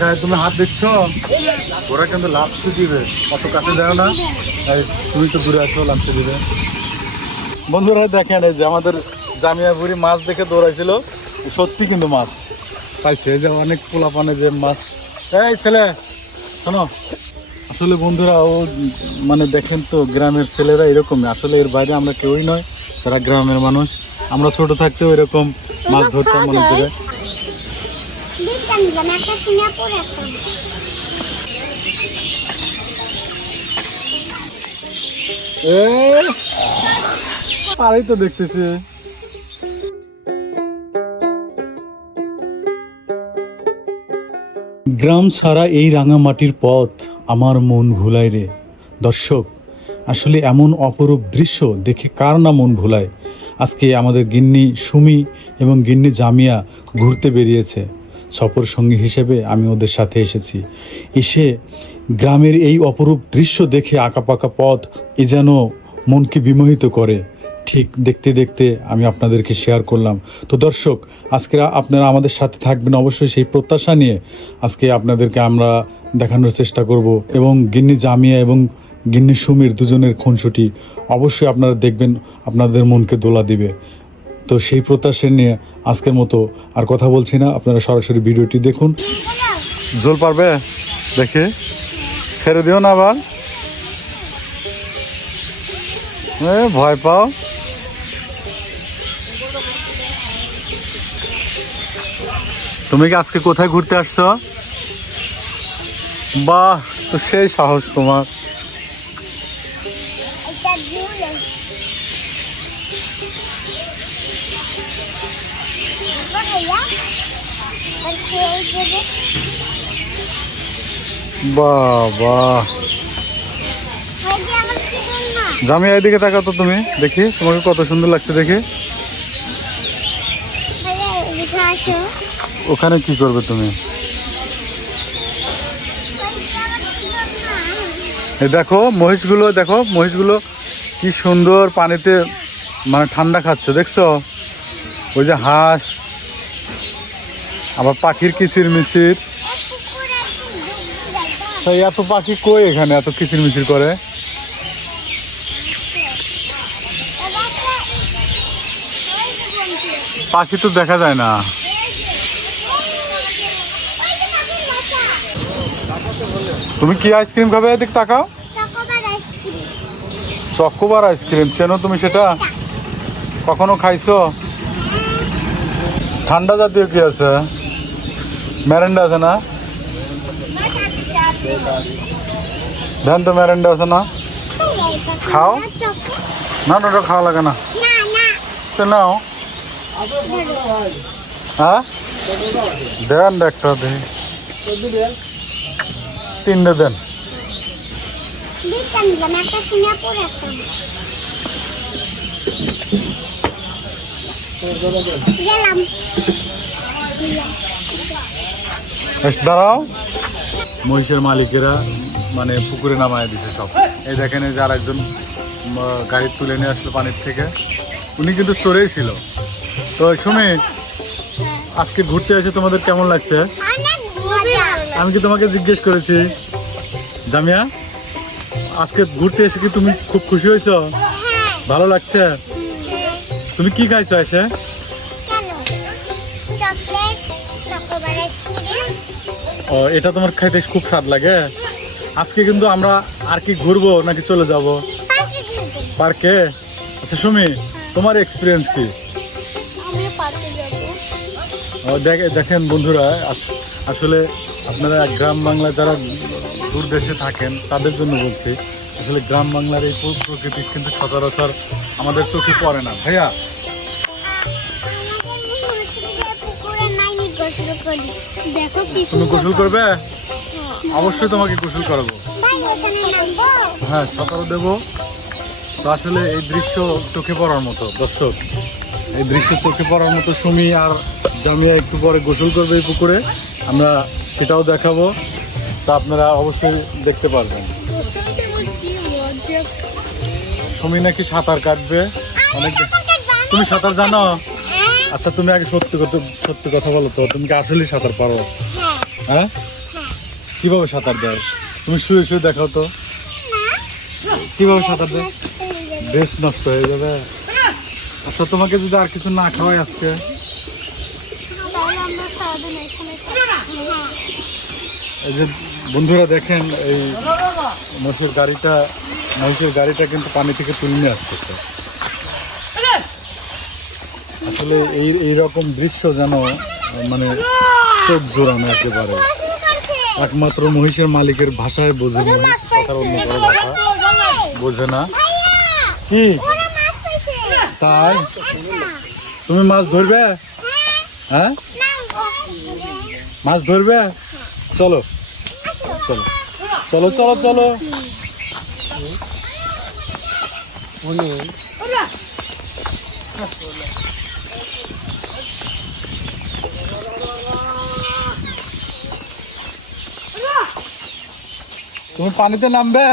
গায়ে তুমি হাত দিচ্ছ? ওরা কিন্তু লাফতে দিবে। অত কাছে যাও না। তাই তুমি তো দূরে আসো লাফতে দিবে। বন্ধুরা দেখেন এই যে আমাদের জামিয়াপুরি মাছ দেখে দৌড়াইছিল। সত্যি কিন্তু মাছ। পাইছে এই যে অনেক পোলাপানে যে মাছ। এই ছেলে শোনো। আসলে বন্ধুরা ও মানে দেখেন তো গ্রামের ছেলেরা এরকমই। আসলে এর বাইরে আমরা কেউই নয় সারা গ্রামের মানুষ। আমরা ছোট থাকতেও এরকম মাছ ধরতাম অনেক জায়গায়। বিজ্ঞান দিলাম একটা পড়ে একটা এ তো দেখতেছি। গ্রাম ছাড়া এই রাঙামাটির পথ আমার মন ভুলায় রে। দর্শক আসলে এমন অপরূপ দৃশ্য দেখে কার না মন ভুলায়? আজকে আমাদের গিন্নি সুমি এবং গিন্নি জামিয়া ঘুরতে বেরিয়েছে। সফর সঙ্গী হিসেবে আমি ওদের সাথে এসেছি। এসে গ্রামের এই অপরূপ দৃশ্য দেখে আঁকাপাকা পথ এ যেন মনকে বিমোহিত করে। ঠিক দেখতে দেখতে আমি আপনাদেরকে শেয়ার করলাম। তো দর্শক, আজকে আপনারা আমাদের সাথে থাকবেন অবশ্যই সেই প্রত্যাশা নিয়ে। আজকে আপনাদেরকে আমরা দেখানোর চেষ্টা করব এবং গিন্নি জামিয়া এবং গিন্নি সুমির দুজনের খুনসুটি। অবশ্যই আপনারা দেখবেন, আপনাদের মনকে দোলা দিবে। তো সেই প্রত্যাশা নিয়ে আজকের মতো আর কথা বলছি না। আপনারা সরাসরি ভিডিওটি দেখুন। জল পারবে? দেখে। ছেড়ে দিও না আবার। ভয় পাও। তুমি কি আজকে কোথায় ঘুরতে আসছো? বাহ, তো সেই সাহস তোমার। আর খেয়ে বাহ বাহ হয়তো আমার খিদে না জামি এদিকে তাকাও তো তুমি, দেখি তোমাকে কত সুন্দর লাগছে দেখি। ওখানে কি করবে তুমি? দেখো, মহিষগুলো দেখো, মহিষগুলো কি সুন্দর পানিতে মানে ঠান্ডা খাচ্ছে, দেখছ? ওই যে হাঁস আবার পাখির কিচির মিচির এত পাখি কই এখানে এত কিচির মিচির করে? পাখি তো দেখা যায় না। তুমি কি আইসক্রিম খাবে এদিক তাকাও। চকোবার আইসক্রিম, চেনো তুমি সেটা? কখনো খাইছো? ঠান্ডা জাতীয় কি আছে? ম্যারেন্ডা আছে না ধ্যান তো ম্যারেন্ডা আছে না খাও? না না ওটা খাওয়া লাগে না তো নাও হ্যাঁ দেন একটা দেন তিনটে দেন গেলাম বেশ, দাঁড়াও। মহিষের মালিকেরা মানে পুকুরে নামায় দিছে সব। এই দেখেন এই যে আর একজন গাড়ি তুলে নিয়ে আসলো পানির থেকে। উনি কিন্তু চড়েই ছিল। তো সুমি আজকে ঘুরতে এসে তোমাদের কেমন লাগছে? আমি কি তোমাকে জিজ্ঞেস করেছি? জামিয়া আজকে ঘুরতে এসে কি তুমি খুব খুশি হয়েছো? হ্যাঁ। ভালো লাগছে? তুমি কি খাইছো এসে? ও এটা তোমার খাইতে খুব স্বাদ লাগে। আজকে কিন্তু আমরা আর কি ঘুরবো নাকি চলে যাব? পার্কে আচ্ছা সুমি তোমার এক্সপিরিয়েন্স কি? দেখেন বন্ধুরা আস- আসলে আপনারা গ্রাম বাংলা যারা দূর দেশে থাকেন তাদের জন্য বলছি আসলে গ্রাম বাংলার এই প্র- প্রকৃতি কিন্তু সচরাচর আমাদের চোখে পড়ে না। ভাইয়া করি দেখো কি তুমি গোসল করবে? অবশ্যই তোমাকে গোসল করাবো। হ্যাঁ সাঁতারও দেবো। তো আসলে এই দৃশ্য চোখে পড়ার মতো দর্শক। এই দৃশ্য চোখে পড়ার মতো সুমি আর জামিয়া একটু পরে গোসল করবে এই পুকুরে। আমরা সেটাও দেখাবো। তা আপনারা অবশ্যই দেখতে পারবেন। সুমি নাকি সাঁতার কাটবে? অনেক তুমি সাঁতার জানো? আচ্ছা তুমি আগে সত্যি কথা সত্যি কথা বলো তো, তুমি কি আসলেই সাঁতার পারো? হ্যাঁ? কীভাবে সাঁতার দেয়? তুমি শুয়ে শুয়ে দেখাও তো। কীভাবে সাঁতার দেয়? বেশ নষ্ট হয়ে যাবে। আচ্ছা তোমাকে যদি আর কিছু না খাওয়াই আজকে? এই যে বন্ধুরা দেখেন, এই মহিষের গাড়িটা মহিষের গাড়িটা কিন্তু পানি থেকে তুলে নিয়ে আসতেছে। আসলে এই এই রকম দৃশ্য যেন মানে চোখ জোড়ানো একেবারে। একমাত্র মহিষের মালিকের ভাষায় বোঝে মহিষ কথার অন্য কারও ভাষা। বোঝে না। কি? ওরা মাছ পাইছে। তাই? তুমি মাছ ধরবে? হ্যাঁ। মাছ ধরবে? চলো। চলো। চলো চলো চলো। তুমি পানিতে নামবে?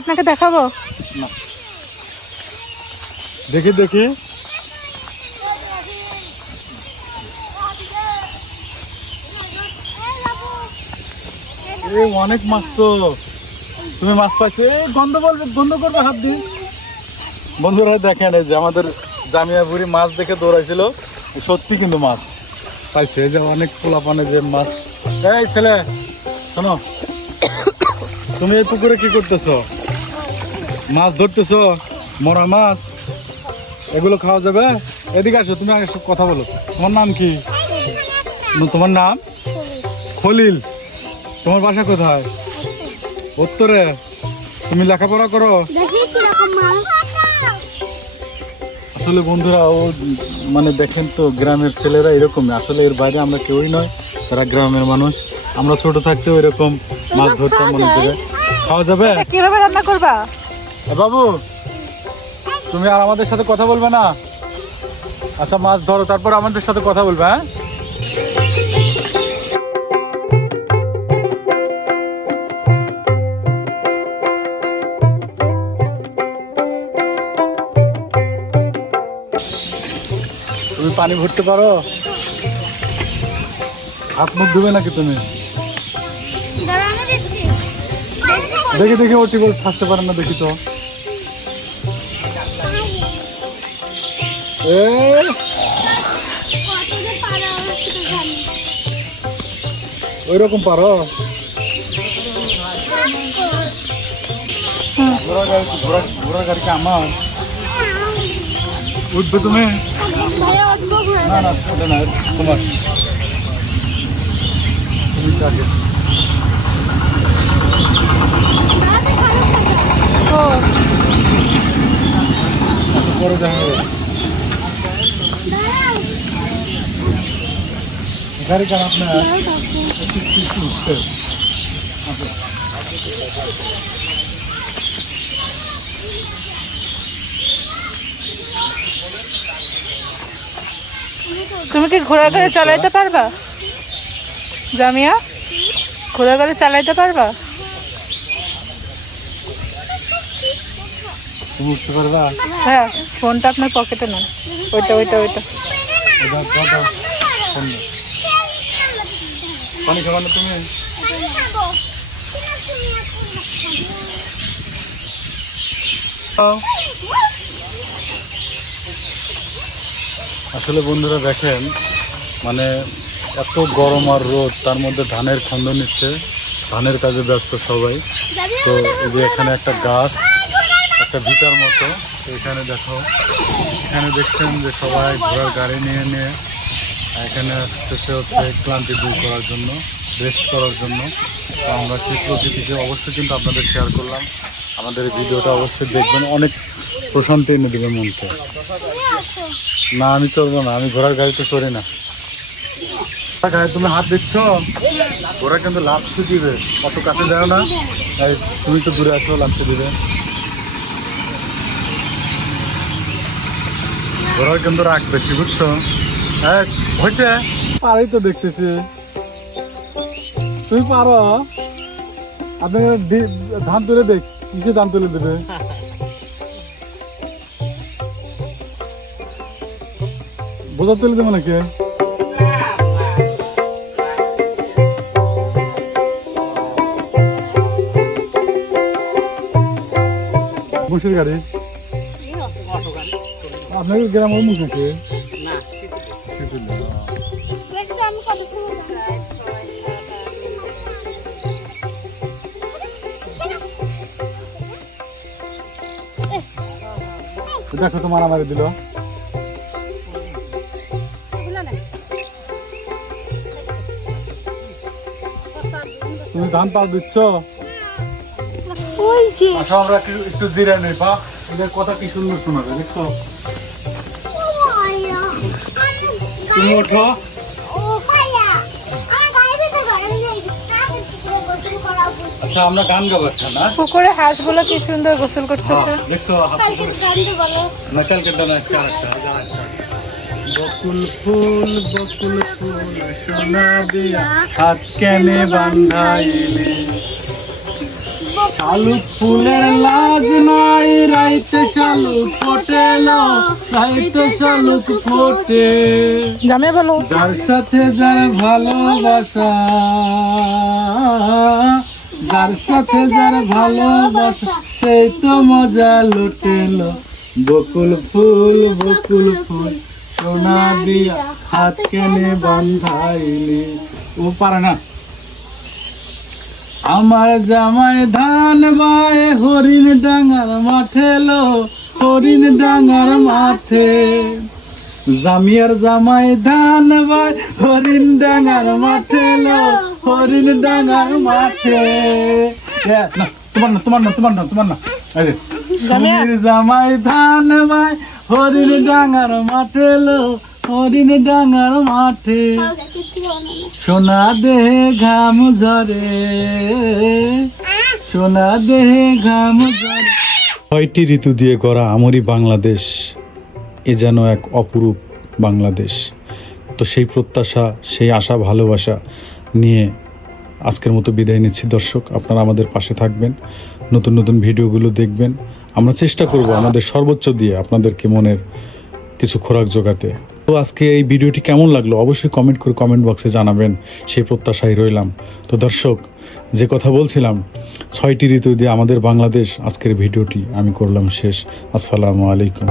আপনাকে দেখাবো? না। দেখি দেখি। অনেক মাছ তো। তুমি মাছ পাইছো। এ গন্ধ বলবে গন্ধ করবে হাত দিয়ে। বন্ধুরা দেখেন এই যে আমাদের জামিয়াপুরি মাছ দেখে দৌড়াইছিল। সত্যি কিন্তু মাছ। পাইছে এই যে অনেক পোলাপানে যে মাছ। এই ছেলে শোনো। তুমি এই পুকুরে কি করতেছো? মাছ ধরতেছো? মরা মাছ? এগুলো খাওয়া যাবে? এদিকে আসো তুমি আগে সব কথা বলো। তোমার নাম কি? তোমার নাম? খলিল। তোমার বাসা কোথায়? উত্তরে। তুমি লেখাপড়া করো? আসলে বন্ধুরা ও মানে দেখেন তো গ্রামের ছেলেরা এরকম আসলে এর বাইরে আমরা কেউই নয় সারা গ্রামের মানুষ। আমরা ছোট থাকতেও এরকম মাছ ধরতাম মনে করে খাওয়া যাবে? কীভাবে রান্না করবা? বাবু তুমি আর আমাদের সাথে কথা বলবে না? আচ্ছা মাছ ধরো তারপর আমাদের সাথে কথা বলবে হ্যাঁ? পানি ভরতে পারো? হাত মুখ ধুবে নাকি তুমি? দেখি দেখি, ও ঠিক থাকতে পারে না, দেখি তো। ওই রকম পারো? ঘোড়া গাড়ি ঘোড়া গাড়ি আমার? উঠবে তুমি? না না ওটা না তোমার পরে দেখা হবে গাড়ি কেন আপনার আচ্ছা। তুমি কি ঘোড়া গাড়ি চালাইতে পারবা? জামিয়া? ঘোড়া গাড়ি চালাইতে পারবা? তুমি উঠতে পারবা? হ্যাঁ ফোনটা আপনার পকেটে নেন। ওইটা ওইটা ওইটা। পানি না তুমি? আসলে বন্ধুরা দেখেন মানে এত গরম আর রোদ, তার মধ্যে ধানের খন্দ নিচ্ছে, ধানের কাজে ব্যস্ত সবাই। তো এই যে এখানে একটা গাছ, একটা ভিটার মতো এখানে দেখো, এখানে দেখছেন যে সবাই ঘোড়ার গাড়ি নিয়ে নিয়ে, এখানে আসতেছে হচ্ছে ক্লান্তি দূর করার জন্য রেস্ট করার জন্য। আমরা সেই প্রকৃতিকে অবশ্যই কিন্তু আপনাদের শেয়ার করলাম। আমাদের ভিডিওটা অবশ্যই দেখবেন, অনেক প্রশান্তি এনে দেবে মনকে। না, আমি চলবো না, আমি ঘোড়ার গাড়িতে চড়ি না। তুমি হাত দিচ্ছ? ঘোড়া কিন্তু লাফতে দিবে। অত কাছে যাও না। তুমি তো দূরে আসো লাফতে দিবে। ঘোড়ার কিন্তু রাগ বুঝছ? হ্যাঁ হয়েছে? পারি তো দেখতেছি। তুমি পারো। আপনি ধান তুলে দেখ কি ধান তুলে দেবে? বোঝা তুলে দেবো নাকি? মুসের গাড়ি? আপনার গ্রাম নাকি? সুন্দর তো দেখো তোমার মারামারি দিল। তুমি ধান পাল দিচ্ছ? ওই যে। আচ্ছা আমরা একটু একটু জিরে নেই পা। এদের কথা কি সুন্দর শোনাবে দেখছ? তুমি ওঠো। আচ্ছা আমরা গান গাবো না? পুকুরে হাঁসগুলো কি সুন্দর গোসল করতেছে? দেখছ কালকে গানটি বলো না কালকে দানা একটা আরেকটা, আরেকটা। বকুল ফুল বকুল ফুল সোনা দিয়া হাত কেনে বান্ধাইলে। শালুক ফুলের লাজ নাই রাইতে শালুক ফোটেল রাইতে শালুক ফোটে। জামিয়া বলো যার সাথে যার ভালোবাসা যার সাথে যার ভালোবাসা সেই তো মজা লুটেল বকুল ফুল বকুল ফুল। সোনা দিয়া হাত কেনে বান্ধাইলি। ও পারে না। আমার জামাই ধান বায় হরিণ ডাঙার মাঠে লো হরিণ ডাঙার মাঠে। জামিয়ার জামাই ধান বাই হরিণ ডাঙার মাঠে লো হরিণ ডাঙার মাঠে। তোমার না তোমার না তোমার না তোমার না। জামাই ধান বাই হরিণ মাঠে লো, হরিণ ডাঙার মাঠে। সোনা দেহে ঘাম ঝরে, সোনা দেহে ঘাম ঝরে। ছয়টি ঋতু দিয়ে গড়া আমরি বাংলাদেশ? এ যেন এক অপরূপ বাংলাদেশ। তো সেই প্রত্যাশা, সেই আশা, ভালোবাসা নিয়ে আজকের মতো বিদায় নিচ্ছি দর্শক। আপনারা আমাদের পাশে থাকবেন। নতুন নতুন ভিডিওগুলো দেখবেন। আমরা চেষ্টা করব আমাদের সর্বোচ্চ দিয়ে আপনাদেরকে মনের কিছু খোরাক জোগাতে। তো আজকে এই ভিডিওটি কেমন লাগল অবশ্যই কমেন্ট করে কমেন্ট বক্সে জানাবেন, সেই প্রত্যাশায় রইলাম। তো দর্শক, যে কথা বলছিলাম, ছয়টি ঋতু দিয়ে আমাদের বাংলাদেশ আজকের ভিডিওটি আমি করলাম শেষ। আসসালামু আলাইকুম।